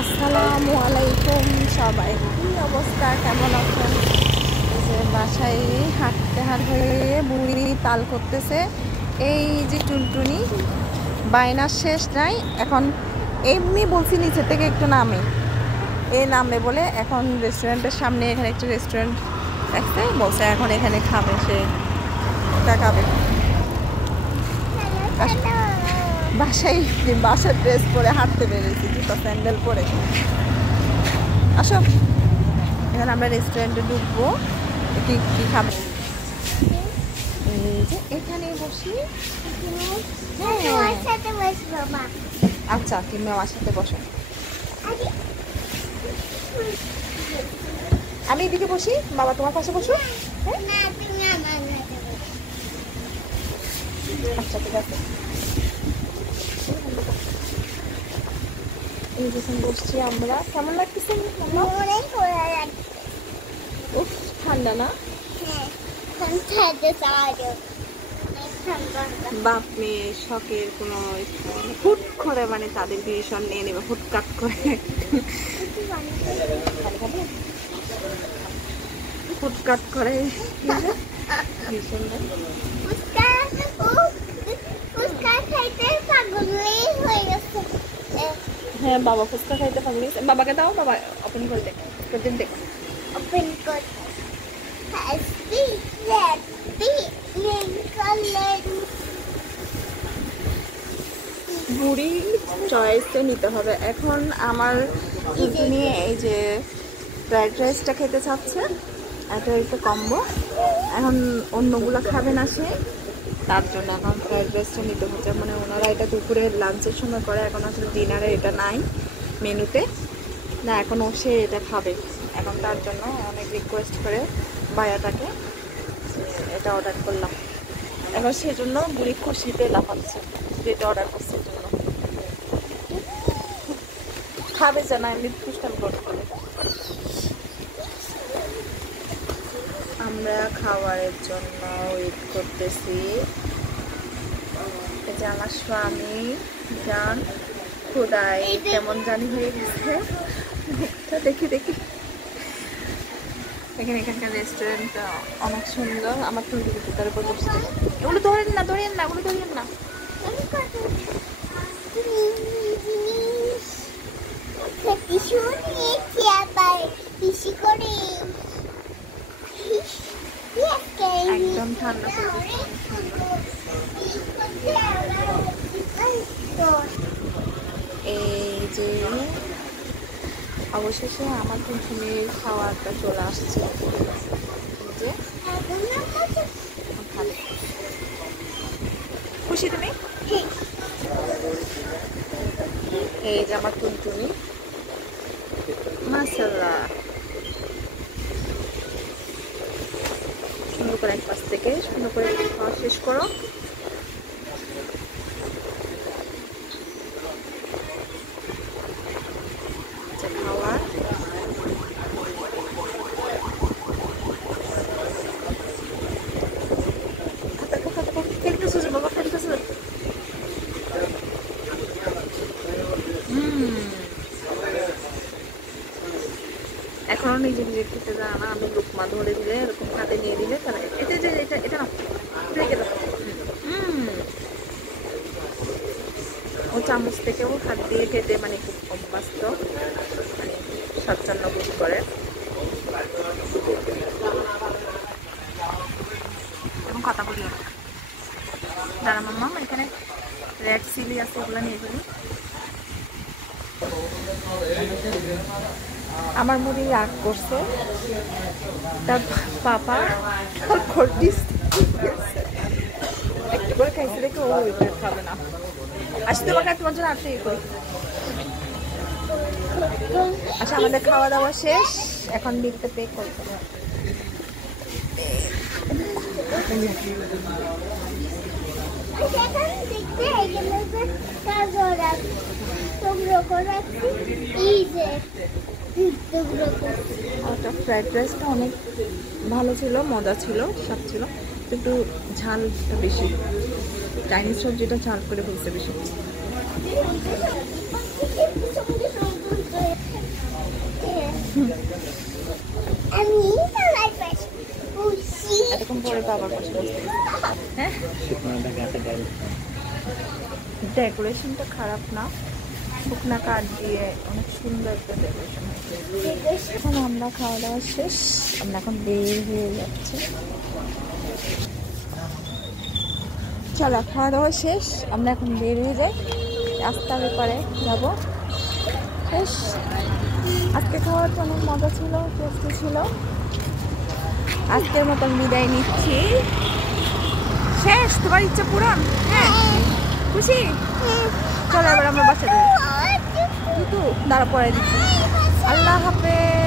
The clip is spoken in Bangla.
আসসালামু আলাইকুম সবাই, কি অবস্থা, কেমন আছেন? এই যে বাসায় হাঁটতে হয়ে বুড়ি তাল করতেছে। এই যে টুনটুনি বায়নার শেষ নাই। এখন এমনি বলছি নিচে থেকে একটু নামে, নামবে বলে এখন রেস্টুরেন্টের সামনে এখানে একটা রেস্টুরেন্ট দেখতে বলছে, এখন এখানে খাবে, সে খাবে। বাসার ড্রেস পরে হাঁটতে বেরিয়েছি, জুতো স্যান্ডেল পরে। আসো, এখন আমরা রেস্টুরেন্টে ঢুকবো। কি কি খাবো? এই যে এখানে বসি। আচ্ছা, তুমি আমার সাথে বসো। আমি এদিকে বসি, বাবা তোমার পাশে বসো। আচ্ছা, ঠিক আছে। এই যখন বসছি আমরা, কেমন লাগতেছে? উফ, ঠান্ডা না? বাপ মেয়ে শখের কোনো হুট করে, মানে তাদের ডিসিশন নিয়ে নেবে হুটকাট করে, হুটকাট করে হ্যাঁ, বাবা ফুচকা খাইতে পাগল। বাবাকে দাও, বাবা ওপেন করে দেখ, দেখ ওপেন কর। বুড়ি চয়েসে নিতে হবে। এখন আমার নিয়ে এই যে ফ্রাইড রাইসটা খেতে চাচ্ছে, এটা একটু কম্বো। এখন অন্যগুলো খাবে না সে, তার জন্য এখন ফ্রাইড রাইসটা নিতে হচ্ছে। মানে ওনারা এটা দুপুরে লাঞ্চের সময় করে, এখন আসলে ডিনারে এটা নাই মেনুতে না, এখন ও সে এটা খাবে। এখন তার জন্য অনেক রিকোয়েস্ট করে ভাইয়াটাকে এটা অর্ডার করলাম। এখন সেজন্য বুড়ি খুশিতে লাফাচ্ছে যেটা অর্ডার করছে জন্য। খাবে যে না, এমনি ফুসকান করতে। আমরা খাবারের জন্য ওয়েট করতেছি। এই যে আমার স্বামী যান খোদাই কেমন জানি হয়ে গেছে, দেখি দেখি। এখানকার রেস্টুরেন্টটা অনেক সুন্দর। আমার তো তার উপর বসতে, ওগুলো ধরেন না, ওগুলো ধরেন না। একদম ঠান্ডা এই যে অবশেষে আমার টুনটুনির খাওয়ারটা চলে আসছে। যে খুশি তুমি? এই যে আমার টুনটুনি, মাশাআল্লাহ, সুন্দর করে এক পাশ থেকে সুন্দর করে খাওয়া শেষ করো। খাওয়া এখনো নিজে নিজে খেতে যায় না। আমি লুকমা ধরে দিলে, এরকম হাতে নিয়ে দিলে তারা এটা এটা এটা না রেখে দাও। ও চামচ থেকেও হাত দিয়ে খেতে মানে খুব অভ্যস্ত, মানে স্বাচ্ছন্দ্য বোধ করে। এবং কথা বলি দাঁড়া মাম্মা, এখানে রেড চিলি আছে, ওগুলো নিয়ে ফেলি। আমার মুড়ি রাগ করছে, তার পাপা একটু করে খাইছে দেখে ও ওইটা খাবে না। আসি তোমাকে তোমার জন্য আসতে করি। আচ্ছা, আমাদের খাওয়া দাওয়া শেষ, এখন বিলটা পে করতে হবে। ফ্রাইড রাইসটা অনেক ভালো ছিল, মজা ছিল, স্বাদ ছিল, কিন্তু ঝালটা বেশি। চাইনিজ সবজিটা ঝাল করে ফেলছে বেশি। বাবার পাশে বসতে গেছে। হ্যাঁ, ডেকোরেশনটা খারাপ না, শুকনা কাঠ দিয়ে অনেক সুন্দর একটা ডেকোরেশন হয়েছে। এখন আমরা খাওয়া দাওয়া শেষ, আমরা এখন বের হয়ে যাচ্ছি। চলো, খাওয়া দাওয়া শেষ, আমরা এখন বের হয়ে যাই, রাস্তার ব্যাপারে যাব। শেষ, আজকে খাওয়ার অনেক মজা ছিল, টেস্টি ছিল। আজকের মতন বিদায় নিচ্ছি। শেষ, তোমার ইচ্ছা পূরণ? হ্যাঁ, খুশি? চলো এবার আমরা বাসা যাই। কিন্তু দাঁড়া পরে দিচ্ছি। আল্লাহ হাফেজ।